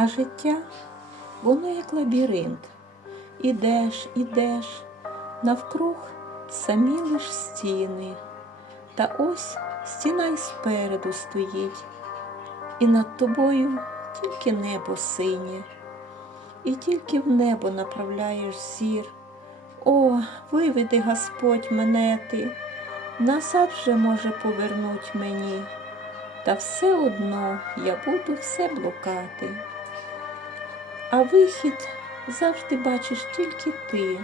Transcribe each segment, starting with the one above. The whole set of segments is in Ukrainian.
А життя, воно як лабіринт. Ідеш, ідеш, навкруг самі лиш стіни. Та ось стіна й спереду стоїть, і над тобою тільки небо синє, і тільки в небо направляєш зір. О, виведи Господь мене ти, назад вже може повернуть мені, та все одно я буду все блукати. А вихід завжди бачиш тільки ти,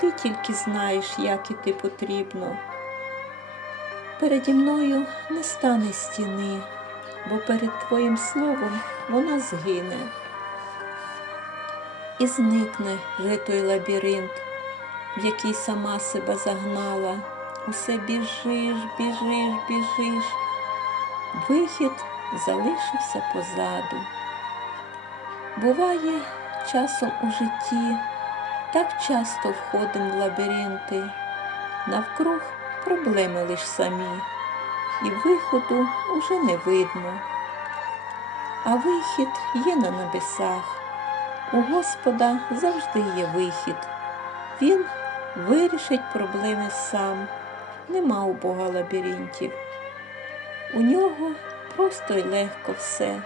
ти тільки знаєш, як іти потрібно. Переді мною не стане стіни, бо перед твоїм словом вона згине. І зникне вже той лабіринт, в який сама себе загнала. Усе біжиш, біжиш, біжиш. Вихід залишився позаду. Буває, часом у житті так часто входимо в лабіринти, навкруг проблеми лиш самі, і виходу уже не видно. А вихід є на небесах. У Господа завжди є вихід. Він вирішить проблеми сам. Нема у Бога лабіринтів. У нього просто й легко все,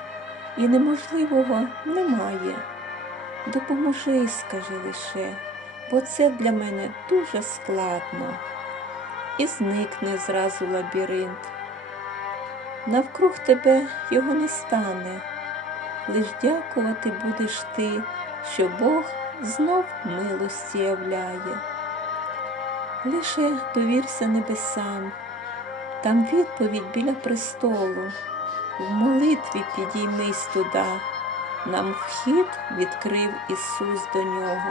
і неможливого немає. Допоможи, скажи лише, бо це для мене дуже складно. І зникне зразу лабіринт. Навкруг тебе його не стане, лиш дякувати будеш ти, що Бог знов милості являє. Лише довірся небесам, там відповідь біля престолу, в молитві підіймись туди, нам вхід відкрив Ісус до нього.